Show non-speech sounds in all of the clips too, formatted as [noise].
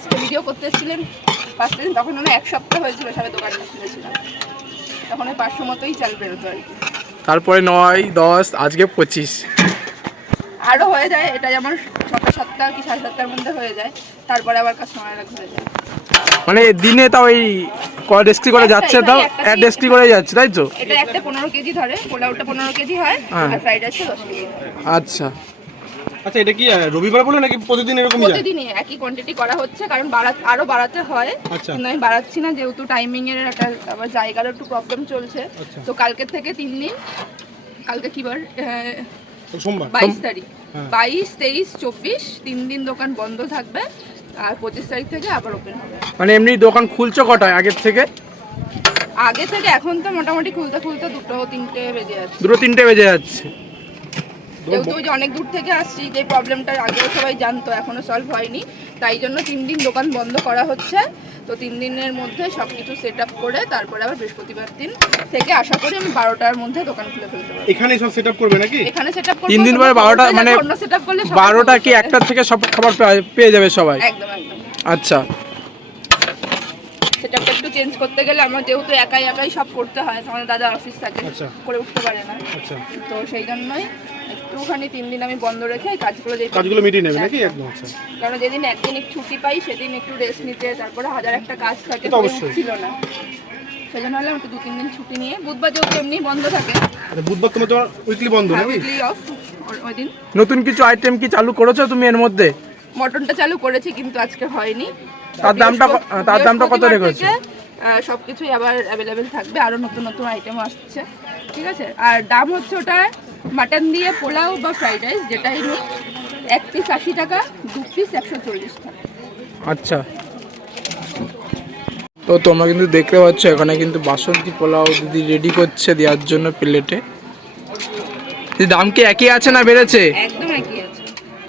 আজকে ভিডিও করতে এসেছিলেন। দিন তখন আমি এক সপ্তাহ হয়েছিল সবাই দোকানটা খুলেছিলাম। তখন ওই পাঁচশো মতোই চাল বেরোতো আর কি। তারপরে নয় দশ আজকে পঁচিশ। আরও হয়ে যায় এটা যেমন ছটা সাতটা কি সাড়ে সাতটার মধ্যে হয়ে যায়। তারপরে আবার কাস্টমাররা ঘুরে যায়। মানে দিনে তাও এই ডেস্কি করে যাচ্ছে তাও? এক ডেস্কি করে যাচ্ছে তাই তো? এটা একটা পনেরো কেজি ধরে পোলাওটা পনেরো কেজি হয় হ্যাঁ। আর ফ্রাইড রাইসটা দশ কেজি। আচ্ছা। আচ্ছা এটা কি রবিবার বলে নাকি প্রতিদিন এরকমই যায়? প্রতিদিনই একই কোয়ান্টিটি করা হচ্ছে কারণ বাড়া আরও বাড়াতে হয়। আচ্ছা। কিন্তু আমি বাড়াচ্ছি না যেহেতু টাইমিং এর একটা আবার জায়গারও একটু প্রবলেম চলছে। আচ্ছা। তো কালকের থেকে তিন দিন কালকে কি বার? সোমবার। বাইশ তারিখ। হ্যাঁ। বাইশ তেইশ চব্বিশ তিন দিন দোকান বন্ধ থাকবে আর পঁচিশ তারিখ থেকে আবার ওপেন হবে। মানে এমনি দোকান খুলছো কটায় আগের থেকে? আগে থেকে এখন তো মোটামুটি খুলতে খুলতে দুটো তিনটে বেজে যাচ্ছে। দুটো তিনটে বেজে যাচ্ছে। যেহেতু ওই যে অনেক দূর থেকে আসছি যে প্রবলেমটা আগেও সবাই জানতো এখনও সলভ হয়নি। তাই জন্য তিন দিন দোকান বন্ধ করা হচ্ছে। তো তিন দিনের মধ্যে সব কিছু সেট আপ করে তারপরে আবার বৃহস্পতিবার দিন থেকে আশা করি আমি বারোটার মধ্যে দোকান খুলে ফেলতে পারব। এখানেই সব সেট আপ করবে নাকি? এখানে সেট আপ তিন দিন পরে বারোটা মানে অন্য সেট আপ করলে বারোটা কি। একটার থেকে সব খাবার পেয়ে যাবে সবাই? একদম একদম। আচ্ছা। সেট আপটা একটু চেঞ্জ করতে গেলে আমার যেহেতু একাই একাই সব করতে হয় আমাদের দাদা অফিস থাকে আচ্ছা। করে উঠতে পারে না। আচ্ছা। তো সেই জন্যই একটুখানি তিন দিন আমি বন্ধ রেখে এই কাজগুলো যে কাজগুলো মিটিয়ে নেবে নাকি? একদম আচ্ছা। কারণ যেদিন একদিন একটু ছুটি পাই সেদিন একটু রেস্ট নিতে তারপরে হাজার একটা কাজ থাকে তো অবশ্যই। ছিল না। সেই জন্য হলে একটু দু তিন দিন ছুটি নিয়ে বুধবার যেহেতু এমনি বন্ধ থাকে। আচ্ছা বুধবার তোমার তোমার উইকলি বন্ধ নাকি? উইকলি অফ ওই দিন। নতুন কিছু আইটেম কি চালু করেছ তুমি এর মধ্যে? মটনটা চালু করেছি কিন্তু আজকে হয়নি। তার দামটা তার দামটা কত রেখেছো? সবকিছুই আবার অ্যাভেলেবেল থাকবে আরও নতুন নতুন আইটেম আসছে। ঠিক আছে? আর দাম হচ্ছে ওটা মাটন দিয়ে পোলাও বা ফ্রাইড রাইস যেটাই নিই এক পিস আশি টাকা দু পিস একশো চল্লিশ টাকা। আচ্ছা। তো তোমরা কিন্তু দেখতে পাচ্ছ এখানে কিন্তু বাসন্তী পোলাও দিদি রেডি করছে দেওয়ার জন্য প্লেটে। দাম কি একই আছে না বেড়েছে? একদম একই আছে।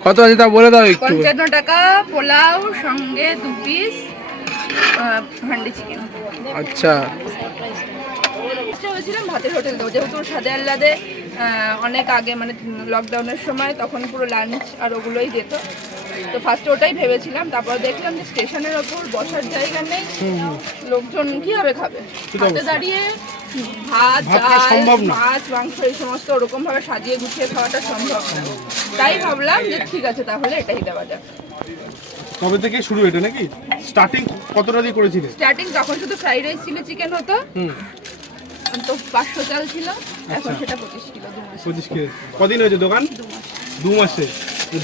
কত আছে তা বলে দাও একটু। পঞ্চান্ন টাকা পোলাও সঙ্গে দু পিস হান্ডি চিকেন আচ্ছা। হয়েছিলাম ভাতের হোটেল দেবো যেহেতু সাদে আল্লাদে অনেক আগে মানে লকডাউনের সময় তখন পুরো লাঞ্চ আর ওগুলোই যেত। তো ফার্স্টে ওটাই ভেবেছিলাম তারপর দেখলাম যে স্টেশনের ওপর বসার জায়গা নেই। লোকজন কীভাবে খাবে? হাতে দাঁড়িয়ে ভাত ডাল মাছ মাংস এই সমস্ত ওরকম ভাবে সাজিয়ে গুছিয়ে খাওয়াটা সম্ভব না। তাই ভাবলাম যে ঠিক আছে তাহলে এটাই দেওয়া যাক। কবে থেকে শুরু এটা নাকি? স্টার্টিং কতটা দিয়ে করেছিলে? স্টার্টিং তখন শুধু ফ্রাইড রাইস ছিল চিকেন হতো তো পাঁচশো চাল ছিল এখন। সেটা পঁচিশ কিলো দু মাস। পঁচিশ কেজি কদিন হয়েছে দোকান? দু মাসে।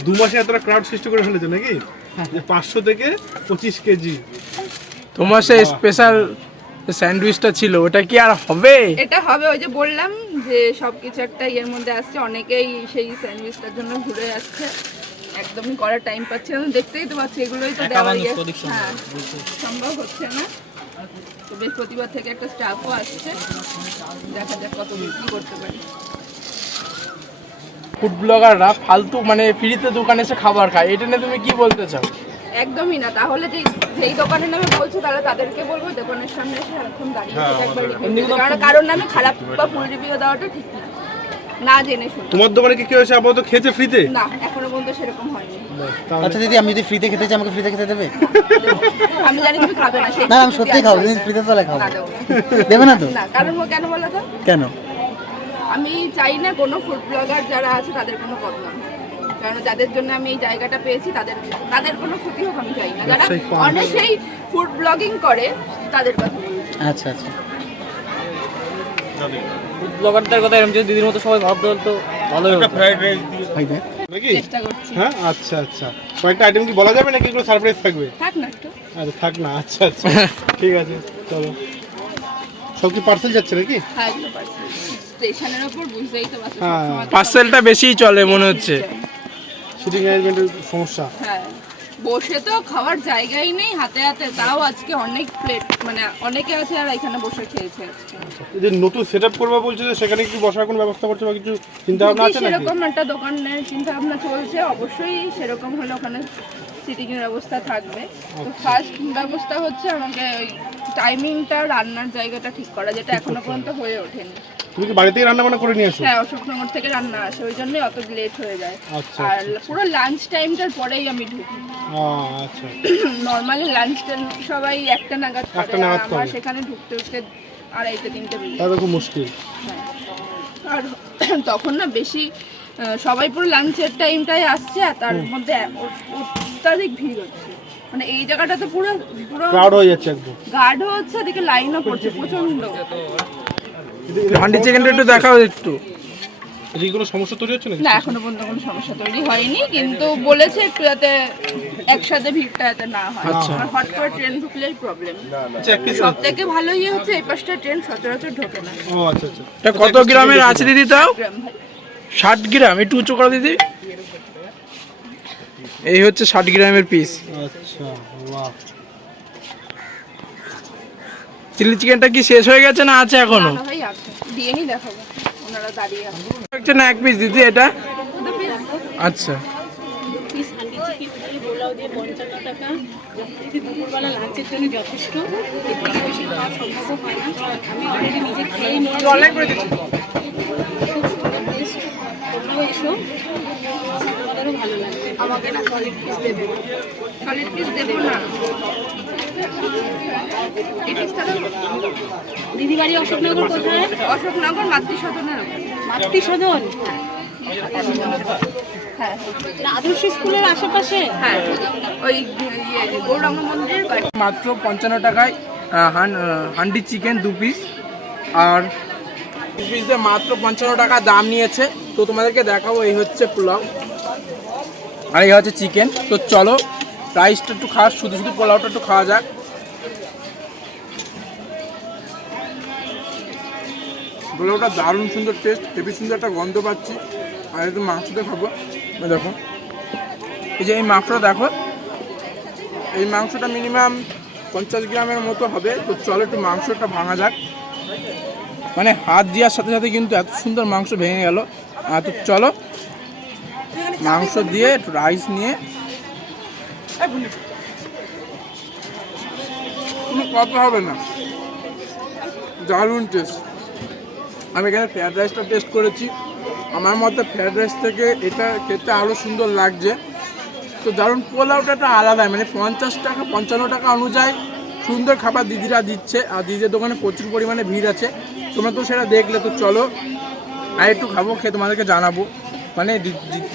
দু মাসে। এতটা ক্রাউড সৃষ্টি করে ফেলেছে নাকি? যে পাঁচশো থেকে পঁচিশ কেজি। তোমার সেই স্পেশাল স্যান্ডউইচটা ছিল ওটা কি আর হবে? এটা হবে ওই যে বললাম যে সবকিছু একটা ইয়ের মধ্যে আসছে অনেকেই সেই স্যান্ডউইচটার জন্য ঘুরে যাচ্ছে একদমই করার টাইম পাচ্ছে না। দেখতেই তো পাচ্ছি এগুলোই তো দেওয়া ইয়ে। হ্যাঁ সম্ভব হচ্ছে না। তো বৃহস্পতিবার থেকে একটা স্টাফও আসছে। দেখা যাক কত বিক্রি করতে পারি। ফুড ব্লগাররা ফালতু মানে ফ্রিতে দোকানে এসে খাবার খায় এটা নিয়ে তুমি কি বলতে চাও? একদমই না। তাহলে যে যেই দোকানের নামে বলছো তাহলে তাদেরকে বলব দোকানের সামনে এসে এখন দাঁড়িয়ে থেকে একবার কারণ কারোর নামে খারাপ বা ফুল রিভিউ দেওয়াটা ঠিক না। না জেনে শুনে। তোমার দোকানে কি কেউ এসে আপাতত খেয়েছে ফ্রিতে? না এখনও পর্যন্ত সেরকম হয়নি। আচ্ছা দিদি আমি যদি ফ্রিতে খেতে চাই আমাকে ফ্রিতে খেতে দেবে? আমি জানি তুমি খাবে না সেই না আমি সত্যি। খাব তুমি ফ্রিতে তোলে খাব। দেবো না। তো? না কারণ ও কেন বলো তো? কেন? আমি চাই না কোনো ফুড ব্লগার যারা আছে তাদের কোনো বদনাম। কারণ যাদের জন্য আমি এই জায়গাটা পেয়েছি তাদের তাদের কোনো ক্ষতি হোক আমি চাই না। যারা পাওয়া অনেকেই ফুড ব্লগিং করে তাদের কথা আচ্ছা আচ্ছা। ব্লগারদের কথা এরকম যদি দিদির মতো সবাই ভাবতে হতো ভালোই হতো। ভাই দেখ। নাকি? চেষ্টা করছি। হ্যাঁ? আচ্ছা আচ্ছা। কয়েকটা আইটেম কি বলা যাবে নাকি? এগুলো সারপ্রাইজ থাকবে? থাক না একটু। আচ্ছা থাক না। আচ্ছা আচ্ছা। ঠিক আছে চলো। সব কি পার্সেল যাচ্ছে নাকি? হ্যাঁ এগুলো পারছি স্টেশনের ওপর বুঝতেই তো পারছ হ্যাঁ। পার্সেলটা বেশিই চলে মনে হচ্ছে। শুটিং অ্যারেঞ্জমেন্টের সমস্যা। হ্যাঁ বসে তো খাওয়ার জায়গাই নেই হাতে হাতে তাও আজকে অনেক প্লেট মানে অনেকে আছে আর এখানে বসে খেয়েছে এই যে নতুন সেট আপ করবা বলছো যে সেখানে কি বসার কোনো ব্যবস্থা করছ বা কিছু চিন্তা ভাবনা আছে নাকি? সেরকম একটা দোকানের চিন্তা ভাবনা চলছে অবশ্যই সেরকম হলে ওখানে সিটিং এর ব্যবস্থা থাকবে। তো ফার্স্ট ব্যবস্থা হচ্ছে আমাকে ওই টাইমিংটা রান্নার জায়গাটা ঠিক করা যেটা এখনও পর্যন্ত হয়ে ওঠেনি। তুমি কি বাড়ি থেকে রান্না বান্না করে নিয়ে আসো? হ্যাঁ অশোকনগর থেকে রান্না আসে ওই জন্যই অত লেট হয়ে যায়। আচ্ছা, আর পুরো লাঞ্চ টাইমটার পরেই আমি ঢুকি। আচ্ছা। নর্মালি লাঞ্চ টাইম সবাই একটা নাগাদ করে একটা নাগাদ আমার। সেখানে ঢুকতে ঢুকতে আড়াইটে তিনটে বেজে যায়। খুব মুশকিল। হ্যাঁ। আর [clears throat] তখন না বেশি সবাই পুরো লাঞ্চের টাইমটাই আসছে আর তার মধ্যে অত্যাধিক ভিড় হচ্ছে। মানে এই জায়গাটাতে পুরো পুরো ক্রাউড হয়ে যাচ্ছে একদম। গার্ড হচ্ছে এদিকে লাইনও পড়ছে প্রচণ্ড হান্ডি চিকেনটা একটু দেখাও একটু। এদিকে কোনো সমস্যা তৈরি হচ্ছে নাকি? না এখনও পর্যন্ত কোনো সমস্যা তৈরি হয়নি কিন্তু বলেছে একটু যাতে একসাথে ভিড়টা যাতে না হয়। আচ্ছা। আর হট করে ট্রেন ঢুকলেই প্রবলেম আচ্ছা সব থেকে ভালো ইয়ে হচ্ছে এই পাশটা ট্রেন সচরাচর ঢোকে না। ও আচ্ছা আচ্ছা। এটা কত গ্রামের আছে দিদি তাও? ষাট গ্রাম একটু উঁচু করে দিদি। এই হচ্ছে ষাট গ্রামের পিস আচ্ছা বাহ। চিলি চিকেনটা কি শেষ হয়ে গেছে না আছে এখনও? আছে। দিয়ে নি দেখাবো। ওনারা দাঁড়িয়ে আছে। হচ্ছে না এক পিস দিদি এটা? আচ্ছা। পিস হান্ডি চিকেন দিয়ে পোলাও দিয়ে পঞ্চান্ন টাকা। যদি দুপুরবেলা লাঞ্চের জন্য যথেষ্ট। বেশি খাওয়া সম্ভব হয় না আমি অলরেডি নিজে খেয়ে নিয়ে আমাকে না সলিড পিস দেবে। সলিড পিস দেবো না। দিদি বাড়ি অশোকনগর কোথায়? অশোকনগর মাতৃসদনের হ্যাঁ। আদর্শ স্কুলের আশেপাশে? হ্যাঁ ওই ইয়ে গৌরাঙ্গ মন্দিরের মাত্র পঞ্চান্ন টাকায় হান্ডি চিকেন দু পিস আর দু পিস মাত্র পঞ্চান্ন টাকা দাম নিয়েছে। তো তোমাদেরকে দেখাবো এই হচ্ছে পোলাও আর এই হচ্ছে চিকেন। তো চলো রাইসটা একটু খাওয়া, শুধু শুধু পোলাওটা একটু খাওয়া যাক। পোলাওটা দারুণ সুন্দর টেস্ট হেবি সুন্দর একটা গন্ধ পাচ্ছি। আর একটু মাংসটা খাব। দেখো। এই যে এই মাংসটা দেখো। এই মাংসটা মিনিমাম পঞ্চাশ গ্রামের মতো হবে। তো চলো একটু মাংসটা ভাঙা যাক। মানে হাত দেওয়ার সাথে সাথে কিন্তু এত সুন্দর মাংস ভেঙে গেল। আর তো চলো মাংস দিয়ে একটু রাইস নিয়ে। কোনো কথা হবে না। দারুণ টেস্ট আমি এখানে ফ্রায়েড রাইসটা টেস্ট করেছি। আমার মতে ফ্রায়েড রাইস থেকে এটা খেতে আরও সুন্দর লাগছে। তো দারুণ পোলাওটা একটা আলাদা। মানে পঞ্চাশ টাকা পঞ্চান্ন টাকা অনুযায়ী সুন্দর খাবার দিদিরা দিচ্ছে। আর দিদিদের দোকানে প্রচুর পরিমাণে ভিড় আছে। তোমরা তো সেটা দেখলে তো চলো। আর একটু খাব খেয়ে তোমাদেরকে জানাব। মানে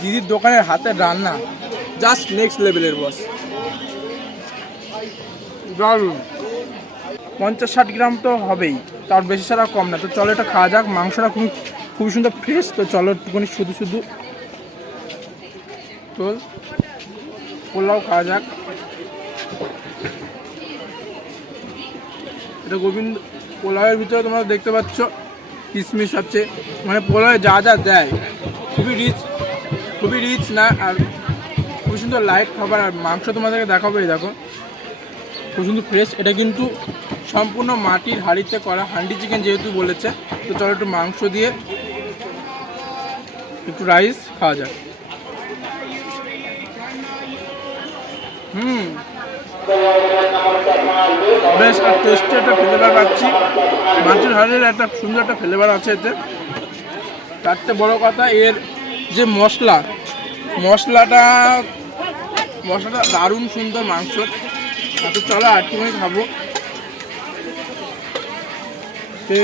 দিদির দোকানের হাতের রান্না। জাস্ট নেক্সট লেভেলের বস দারুণ। পঞ্চাশ ষাট গ্রাম তো হবেই তার বেশি ছাড়া কম না। তো চলো এটা খাওয়া যাক মাংসটা খুব খুবই সুন্দর ফ্রেশ তো চলো একটুখানি শুধু শুধু তো পোলাও খাওয়া যাক। এটা গোবিন্দ পোলাওয়ের ভিতরে তোমরা দেখতে পাচ্ছ কিশমিশ আছে। মানে পোলাওয়ে যা যা দেয়। খুবই রিচ খুবই রিচ না, আর খুব সুন্দর লাইট খাবার, আর মাংস তোমাদেরকে দেখাবো এই দেখো। খুব সুন্দর ফ্রেশ এটা কিন্তু সম্পূর্ণ মাটির হাঁড়িতে করা হান্ডি চিকেন যেহেতু বলেছে, তো চলো একটু মাংস দিয়ে একটু রাইস খাওয়া যাক। হুম। বেশ, আর টেস্টে একটা ফ্লেভার পাচ্ছি। মাছের হাড়ের একটা সুন্দর একটা ফ্লেভার আছে এতে। তার থেকে বড় কথা এর যে মশলা, মশলাটা মশলাটা দারুণ সুন্দর মাংস। তো চলো আর একটুখানি খাব। তো